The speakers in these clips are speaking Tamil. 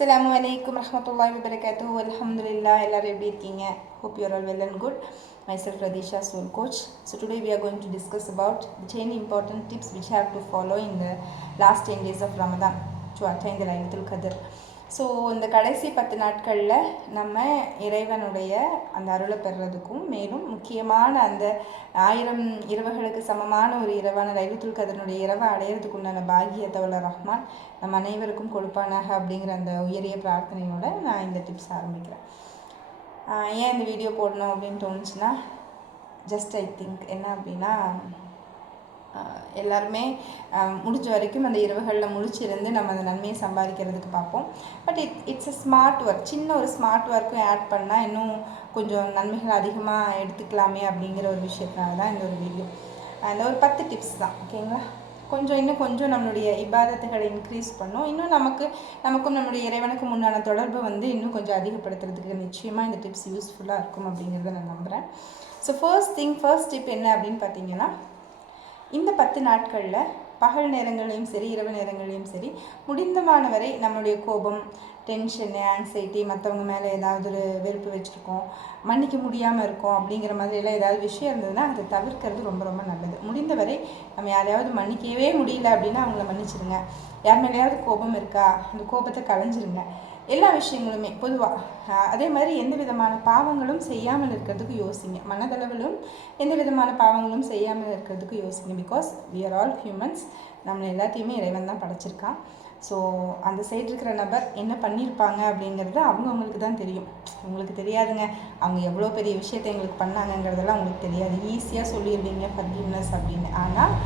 Assalamu alaikum rahmatullahi wa barakatuh. Alhamdulillah, எல்லாரும் எப்படி இருக்கீங்க? Hope you are all well and good. Myself Radisha, soul coach. So today we are going to discuss about the 10 important tips which have to follow in the last 10 days of Ramadan to attain the Laylatul Qadr. So இந்த கடைசி 10 நாட்களில் நம்ம இறைவனுடைய அந்த அருளை பெறுறதுக்கும் மேலும் முக்கியமான அந்த 1000 இரவுகளுக்கு சமமான ஒரு இரவான லைலத்துல் கதருடைய இரவை அடையிறதுக்கு உண்டான பாக்கியத்தை உள்ள ரஹ்மான் நம்ம அனைவருக்கும் கொடுப்பானாக அப்படிங்கிற அந்த உயரிய பிரார்த்தனையோடு நான் இந்த டிப்ஸ் ஆரம்பிக்கிறேன். ஏன் இந்த வீடியோ போடணும் அப்படின்னு தோணுச்சுன்னா ஜஸ்ட் ஐ திங்க் என்ன அப்படின்னா எல்லாருமே முடிஞ்ச வரைக்கும் அந்த இரவுகளில் முழிச்சிருந்து நம்ம அந்த நன்மையை சம்பாதிக்கிறதுக்கு பார்ப்போம். But it's a smart work. சின்ன ஒரு ஸ்மார்ட் ஒர்க்கும் ஆட் பண்ணால் இன்னும் கொஞ்சம் நன்மைகள் அதிகமாக எடுத்துக்கலாமே அப்படிங்கிற ஒரு விஷயத்தினால தான் இந்த ஒரு வீடியோ. அந்த ஒரு 10 டிப்ஸ் தான், ஓகேங்களா? இன்னும் கொஞ்சம் நம்மளுடைய இபாதத்துகளை இன்க்ரீஸ் பண்ணும். இன்னும் நமக்கும் நம்மளுடைய இறைவனுக்கும் முன்னான தொடர்பை இன்னும் கொஞ்சம் அதிகப்படுத்துறதுக்கு நிச்சயமாக இந்த டிப்ஸ் யூஸ்ஃபுல்லாக இருக்கும் அப்படிங்கிறத நான் நம்புகிறேன். ஸோ ஃபர்ஸ்ட் டிப் என்ன அப்படின்னு பார்த்தீங்கன்னா, இந்த 10 நாட்களில் பகல் நேரங்களையும் சரி இரவு நேரங்களையும் சரி முடிந்தமானவரை நம்மளுடைய கோபம், டென்ஷனு, ஆங்ஸைட்டி, மற்றவங்க மேலே ஏதாவது ஒரு வெறுப்பு வச்சுருக்கோம், மன்னிக்க முடியாமல் இருக்கோம் அப்படிங்கிற மாதிரியெல்லாம் ஏதாவது விஷயம் இருந்ததுன்னா அதை தவிர்க்கிறது ரொம்ப ரொம்ப நல்லது. முடிந்தவரை நம்ம யாரையாவது மன்னிக்கவே முடியல அப்படின்னா அவங்கள மன்னிச்சிடுங்க. யார் மேலேயாவது கோபம் இருக்கா அந்த கோபத்தை களைஞ்சிருங்க. எல்லா விஷயங்களுமே பொதுவாக அதே மாதிரி எந்த விதமான பாவங்களும் செய்யாமல் இருக்கிறதுக்கு யோசிங்க. மனதளவிலும் எந்த விதமான பாவங்களும் செய்யாமல் இருக்கிறதுக்கு யோசிங்க. Because we are all humans. நம்மளை எல்லாத்தையுமே இறைவன் தான் படைச்சிருக்கான். ஸோ அந்த சைடு இருக்கிற நபர் என்ன பண்ணியிருப்பாங்க அப்படிங்கிறது அவங்களுக்கு தான் தெரியும். உங்களுக்கு தெரியாதுங்க. அவங்க எவ்வளோ பெரிய விஷயத்தை எங்களுக்கு பண்ணாங்கங்கிறதெல்லாம் உங்களுக்கு தெரியாது. ஈஸியாக சொல்லிடுவீங்க ஃபர்கிவ்னஸ் அப்படின்னு. ஆனால்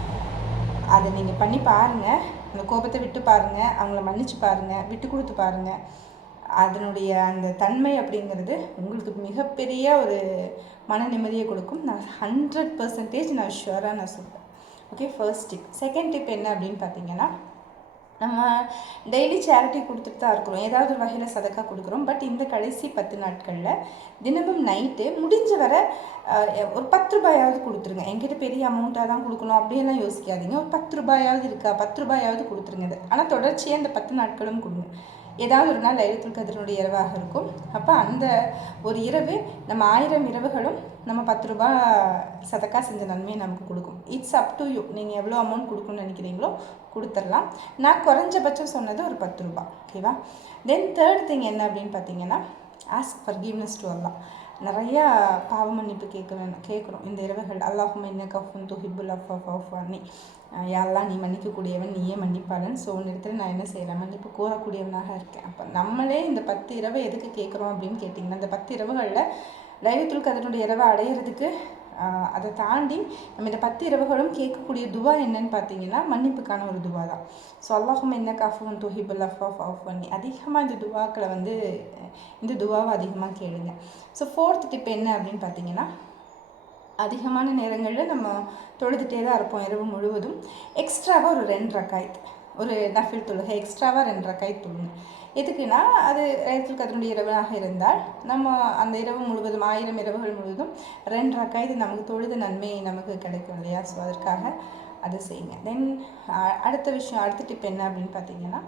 அதை நீங்கள் பண்ணி பாருங்கள். அந்த கோபத்தை விட்டு பாருங்கள், அவங்கள மன்னிச்சு பாருங்கள், விட்டு கொடுத்து பாருங்கள். அதனுடைய அந்த தன்மை அப்படிங்கிறது உங்களுக்கு மிகப்பெரிய ஒரு மன நிம்மதியை கொடுக்கும். நான் 100% நான் ஷுவராக நான் சொல்கிறேன். Okay, first tip. Second tip என்ன அப்படின்னு பார்த்தீங்கன்னா, நம்ம டெய்லி சேரிட்டி கொடுத்துட்டு தான் இருக்கிறோம், ஏதாவது ஒரு வகையில் சதக்கா கொடுக்குறோம். பட் இந்த கடைசி 10 நாட்களில் தினமும் நைட்டு முடிஞ்ச வர ஒரு 10 ரூபாயாவது கொடுத்துருங்க. என்கிட்ட பெரிய அமௌண்ட்டாக தான் கொடுக்கணும் அப்படியெல்லாம் யோசிக்காதீங்க. ஒரு 10 ரூபாயாவது இருக்கா, 10 ரூபாயாவது கொடுத்துருங்க. அது ஆனால் தொடர்ச்சியாக இந்த 10 நாட்களும் கொடுங்க. ஏதாவது ஒரு நாள் லைலத்துல் கத்ருடைய இரவாக இருக்கும். அப்போ அந்த ஒரு இரவு நம்ம 1000 இரவுகளும் நம்ம 10 ரூபா சதக்கா செஞ்ச நன்மையை நமக்கு கொடுக்கும். It's up to you. நீங்கள் எவ்வளோ அமௌண்ட் கொடுக்கணும்னு நினைக்கிறீங்களோ கொடுத்துடலாம். நான் குறைஞ்சபட்சம் சொன்னது ஒரு 10 ரூபா, ஓகேவா? தென் தேர்ட் திங் என்ன அப்படின்னு பார்த்தீங்கன்னா, ஆஸ்க் ஃபர்கிவ்னஸ் டு அல்லாஹ். நிறையா பாவ மன்னிப்பு கேட்குறோம் இந்த இரவுகள். அல்லாஹும்ம இன்னக அஃபுன் துஹிப்புல் அஃவ ஃபஅஃபு அன்னி. யாரெல்லாம் நீ மன்னிக்கக்கூடியவன், நீயே மன்னிப்பாளன். ஸோ ஒன்று இடத்துல நான் என்ன செய்கிறேன், மன்னிப்பு கோரக்கூடியவனாக இருக்கேன். அப்போ நம்மளே இந்த 10 இரவை எதுக்கு கேட்குறோம் அப்படின்னு கேட்டிங்கன்னா, அந்த 10 இரவுகளில் லைலத்துல் கத்ருடைய இரவை அடையிறதுக்கு அதை தாண்டி நம்ம இந்த 10 இரவுகளும் கேட்கக்கூடிய துவா என்னன்னு பார்த்தீங்கன்னா, மன்னிப்புக்கான ஒரு துவா தான். ஸோ அல்லாஹும்ம இன்னக அஃபுன் துஹிப்புல் அஃவ ஃபஅஃபு அன்னி. அதிகமாக இந்த துவாக்களை இந்த துவாவை அதிகமாக கேளுங்க. ஸோ ஃபோர்த் டிப் என்ன அப்படின்னு பார்த்தீங்கன்னா, அதிகமான நேரங்களில் நம்ம தொழுதுகிட்டே தான் இருப்போம் இரவு முழுவதும். எக்ஸ்ட்ராவாக ஒரு 2 ரக்காயத், ஒரு நஃபில் தொழுகை எக்ஸ்ட்ராவாக 2 ரக்காயத் தொழுங்க. எதுக்குன்னா, அது லைலத்துல் கத்ருடைய இரவாக இருந்தால் நம்ம அந்த இரவு முழுவதும் 1000 இரவுகள் முழுவதும் 2 ரக்காயத் நமக்கு தொழுத நன்மை நமக்கு கிடைக்கும் இல்லையா? ஸோ அதற்காக அதை செய்யுங்க. தென் அடுத்த டிப் என்ன அப்படின்னு பார்த்தீங்கன்னா,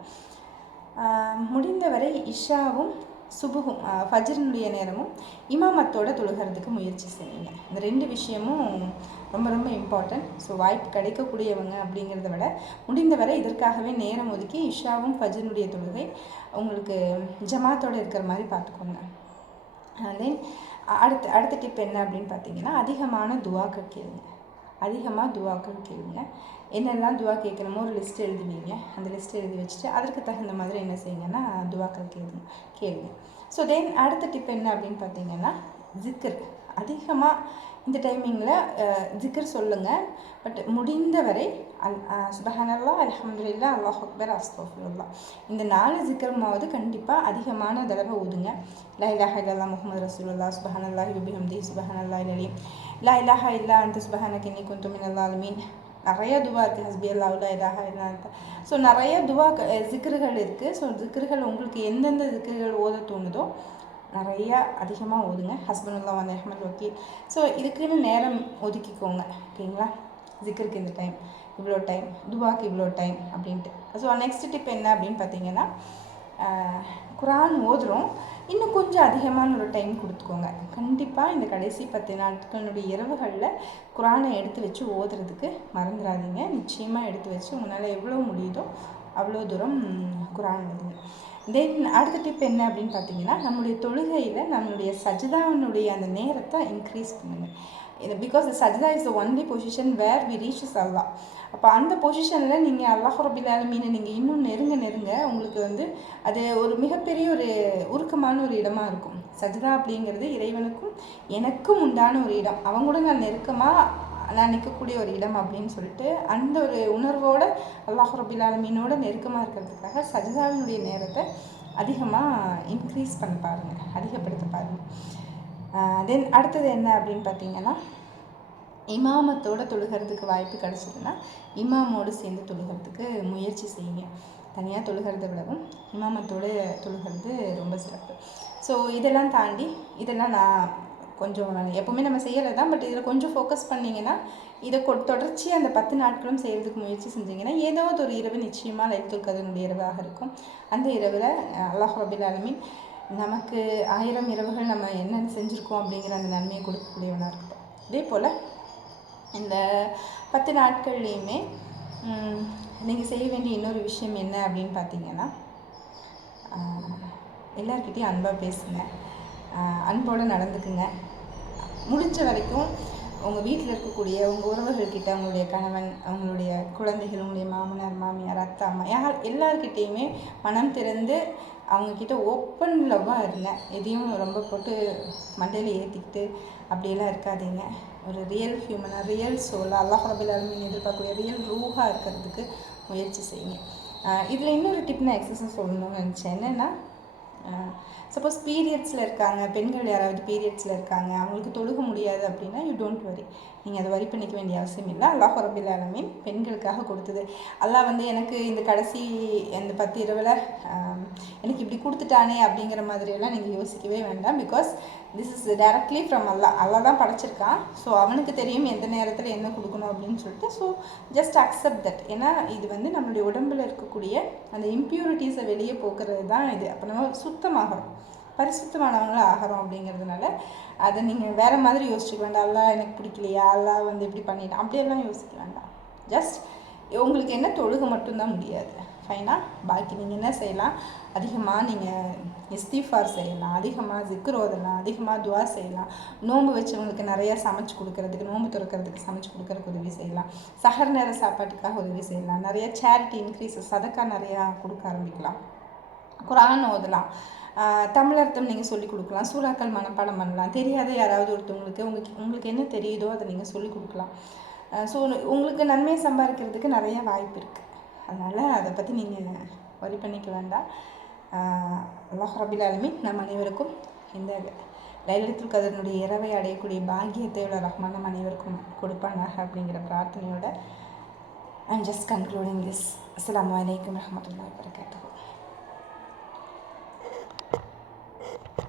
முடிந்தவரை இஷாவும் சுபுகும் ஃபஜ்ரினுடைய நேரமும் இமாமத்தோடு தொழுகிறதுக்கு முயற்சி செய்யுங்க. இந்த 2 விஷயமும் ரொம்ப ரொம்ப இம்பார்ட்டன்ட். ஸோ வாய்ப்பு கிடைக்கக்கூடியவங்க அப்படிங்கிறத விட முடிந்தவரை இதற்காகவே நேரம் ஒதுக்கி இஷாவும் ஃபஜ்ரினுடைய தொழுகை உங்களுக்கு ஜமாத்தோடு இருக்கிற மாதிரி பார்த்துக்கோங்க. தென் அடுத்த டிப் என்ன அப்படின்னு பார்த்தீங்கன்னா, அதிகமான துவாக்கள் கேளுங்க. என்னெல்லாம் துவா கேட்கணுமோ ஒரு லிஸ்ட் எழுதுவீங்க. அந்த லிஸ்ட் எழுதி வச்சுட்டு அதற்கு தகுந்த மாதிரி என்ன செய்யுங்கன்னா துவாக்கள் கேளுங்க. ஸோ தென் அடுத்த டிப் என்ன அப்படின்னு பார்த்தீங்கன்னா, ஜிக்கர். அதிகமாக இந்த டைமிங்கில் ஜிக்கர் சொல்லுங்கள். பட் முடிந்தவரை சுபஹானல்லாஹ், அல்ஹம்துலில்லாஹ், அல்லாஹ் அக்பர், அஸ்தக்ஃபிருல்லாஹ் இந்த 4 ஜிக்கருமாவது கண்டிப்பாக அதிகமான தடவை ஊதுங்க. லா இலாஹ இல்லல்லாஹ் முஹம்மது ரசூலுல்லாஹ், சுபஹானல்லாஹி வ பிஹம்திஹி, சுபஹானல்லாஹில் அலீம், லா இலாஹ இல்லா அன்த சுபஹானக இன்னி குன்து மினல் ஸாலிமீன். நிறைய துவா இருக்குது. ஹஸ்பி அல்லாஹ் லா இலாஹ இல்லா அன்த. ஸோ நிறைய துவா ஜிக்கர்கள் இருக்குது. ஸோ ஜிக்கர்கள் உங்களுக்கு எந்தெந்த ஜிக்கர்கள் ஓத தோணுதோ நிறையா அதிகமாக ஓதுங்க. ஹஸ்பனுல்லாஹ் வ நிஅமல் வக்கீல். ஸோ இதுக்குன்னு நேரம் ஒதுக்கிக்கோங்க, ஓகேங்களா? ஜிக்கருக்கு இந்த டைம் இவ்வளோ டைம், துவாக்கு இவ்வளோ டைம் அப்படின்ட்டு. ஸோ நெக்ஸ்ட் டிப் என்ன அப்படின்னு பார்த்தீங்கன்னா, குரான் ஓதுகிறோம், இன்னும் கொஞ்சம் அதிகமான ஒரு டைம் கொடுத்துக்கோங்க. கண்டிப்பாக இந்த கடைசி 10 நாட்களுடைய இரவுகளில் குரானை எடுத்து வச்சு ஓதுறதுக்கு மறந்துடாதீங்க. நிச்சயமாக எடுத்து வச்சு உங்களால் எவ்வளோ முடியுதோ அவ்வளோ தூரம் குரான் ஓதுங்க. தென் அடுத்த டிப் என்ன அப்படின்னு பார்த்தீங்கன்னா, நம்மளுடைய தொழுகையில் நம்மளுடைய சஜ்தாவினுடைய அந்த நேரத்தை இன்க்ரீஸ் பண்ணுங்கள். பிகாஸ் சஜ்தா is the only position where we reaches Allah. அப்போ அந்த பொசிஷனில் நீங்கள் அல்லாஹ் ரபில் ஆலமீனை நீங்கள் இன்னும் நெருங்க உங்களுக்கு அது ஒரு மிகப்பெரிய ஒரு உருக்கமான ஒரு இடமா இருக்கும். சஜ்தா அப்படிங்கிறது இறைவனுக்கும் எனக்கும் உண்டான ஒரு இடம், அவங்க கூட நான் நெருக்கமாக நான் நிற்கக்கூடிய ஒரு இடம் அப்படின்னு சொல்லிட்டு அந்த ஒரு உணர்வோடு அல்லாஹ் ரபில் ஆலமீனோட நெருக்கமாக இருக்கிறதுக்காக சஜ்தாவினுடைய நேரத்தை அதிகமாக இன்க்ரீஸ் பண்ண பாருங்கள், அதிகப்படுத்த பாருங்கள். தென் அடுத்தது என்ன அப்படின்னு பார்த்தீங்கன்னா, இமாமத்தோடு தொழுகிறதுக்கு வாய்ப்பு கிடச்சிதுன்னா இமாமோடு சேர்ந்து தொழுகிறதுக்கு முயற்சி செய்யுங்க. தனியாக தொழுகிறத விடவும் இமாமத்தோடு தொழுகிறது ரொம்ப சிறப்பு. ஸோ இதெல்லாம் தாண்டி நான் எப்போவுமே நம்ம செய்கிறது தான், பட் இதில் கொஞ்சம் ஃபோக்கஸ் பண்ணிங்கன்னா இதை தொடர்ச்சி அந்த 10 நாட்களும் செய்கிறதுக்கு முயற்சி செஞ்சிங்கன்னா ஏதாவது ஒரு இரவு நிச்சயமாக லைலத்துல் கத்ருடைய இரவாக இருக்கும். அந்த இரவில் அல்லாஹ் ரபில் ஆலமீன் நமக்கு 1000 இரவுகள் நம்ம என்ன செஞ்சுருக்கோம் அப்படிங்கிற அந்த நன்மையை கொடுக்கக்கூடியவனாக இருக்கட்டும். இதே போல் இந்த 10 நாட்கள்லேயுமே நீங்கள் செய்ய வேண்டிய இன்னொரு விஷயம் என்ன அப்படின்னு பார்த்தீங்கன்னா, எல்லார்கிட்டையும் அன்பாக பேசுங்க, அன்போடு நடந்துக்குங்க. முடிஞ்ச வரைக்கும் உங்கள் வீட்டில் இருக்கக்கூடிய உங்கள் உறவுகள்கிட்ட, உங்களுடைய கணவன், அவங்களுடைய குழந்தைகள், உங்களுடைய மாமனார் மாமியார் அத்தை அம்மா எல்லார்கிட்டேயுமே மனம் திறந்து அவங்கக்கிட்ட ஓப்பன் லவ்வாக இருங்க. எதையும் ரொம்ப போட்டு மண்டையில் ஏற்றிக்கிட்டு அப்படியெல்லாம் இருக்காதீங்க. ஒரு ரியல் ஹியூமனாக, ரியல் சோலாக, அல்லாஹ் ரபில் ஆலமீன் எதிர்பார்க்கக்கூடிய ரியல் ரூஹாக இருக்கிறதுக்கு முயற்சி செய்யுங்க. இதில் இன்னொரு டிப் நான் எக்ஸசைஸ் சொல்லணும்னு நினச்சேன். என்னென்னா, சப்போஸ் பீரியட்ஸில் இருக்காங்க, பெண்கள் யாராவது பீரியட்ஸில் இருக்காங்க, அவங்களுக்கு தொழுக முடியாது அப்படின்னா யூ டோன்ட் வரி. நீங்கள் அதை வரி பண்ணிக்க வேண்டிய அவசியம் இல்லை. அல்லாஹ் ரபில் ஆலமீன் பெண்களுக்காக கொடுத்தது. அல்லாஹ் எனக்கு இந்த கடைசி இந்த 10 இரவில் எனக்கு இப்படி கொடுத்துட்டானே அப்படிங்கிற மாதிரியெல்லாம் நீங்கள் யோசிக்கவே வேண்டாம். Because this is directly from Allah தான் படைச்சிருக்கான். ஸோ அவனுக்கு தெரியும் எந்த நேரத்தில் என்ன கொடுக்கணும் அப்படின்னு சொல்லிட்டு. So just accept that. ஏன்னா இது நம்மளுடைய உடம்பில் இருக்கக்கூடிய அந்த இம்ப்யூரிட்டிஸை வெளியே போக்குறது தான் இது. அப்போ நம்ம சுத்தமாகிறோம், பரிசுத்தமானவங்களாக ஆகிறோம். அப்படிங்கிறதுனால அதை நீங்கள் வேறு மாதிரி யோசிச்சுக்க வேண்டாம். அல்லாஹ் எனக்கு பிடிக்கலையா, அல்லாஹ் இப்படி பண்ணிட்டான் அப்படியெல்லாம் யோசிக்க வேண்டாம். ஜஸ்ட் உங்களுக்கு என்ன தொழுக மட்டும்தான் முடியாது, ஃபைனாக. பாக்கி நீங்கள் என்ன செய்யலாம், அதிகமாக நீங்கள் இஸ்திஃபார் செய்யலாம், அதிகமாக ஜிக்ர் ஓதலாம், அதிகமாக துவா செய்யலாம். நோன்பு வச்சவங்களுக்கு நிறையா சமைச்சு கொடுக்கறதுக்கு, நோன்பு திறக்கிறதுக்கு சமைச்சு கொடுக்கறதுக்கு உதவி செய்யலாம். சஹர் நேர சாப்பாட்டுக்காக உதவி செய்யலாம். நிறைய சேரிட்டி இன்க்ரீஸஸ், சதக்கா நிறையா கொடுக்க ஆரம்பிக்கலாம். குரான் ஓதலாம், தமிழர்த்தம் நீங்கள் சொல்லிக் கொடுக்கலாம், சூறாக்கள் மனப்பாடம் பண்ணலாம். தெரியாத யாராவது ஒருத்தவங்களுக்கு உங்களுக்கு என்ன தெரியுதோ அதை நீங்கள் சொல்லிக் கொடுக்கலாம். ஸோ உங்களுக்கு நன்மையை சம்பாதிக்கிறதுக்கு நிறைய வாய்ப்பு இருக்குது. அதனால் அதை பற்றி நீங்கள் வரி பண்ணிக்க வேண்டாம். அல்லாஹ் ரபில் ஆலமீன் நம் அனைவருக்கும் இந்த லைலத்துல் கத்ருடைய இரவை அடையக்கூடிய பாக்கியத்தை உள்ள ரஹ்மான் நம் அனைவருக்கும் கொடுப்பானாக அப்படிங்கிற பிரார்த்தனையோட ஐம் ஜஸ்ட் கன்க்ளூடிங் திஸ். அஸ்ஸலாமு அலைக்கும் வரஹ்மத்துல்லாஹி வபரகாத்துஹு.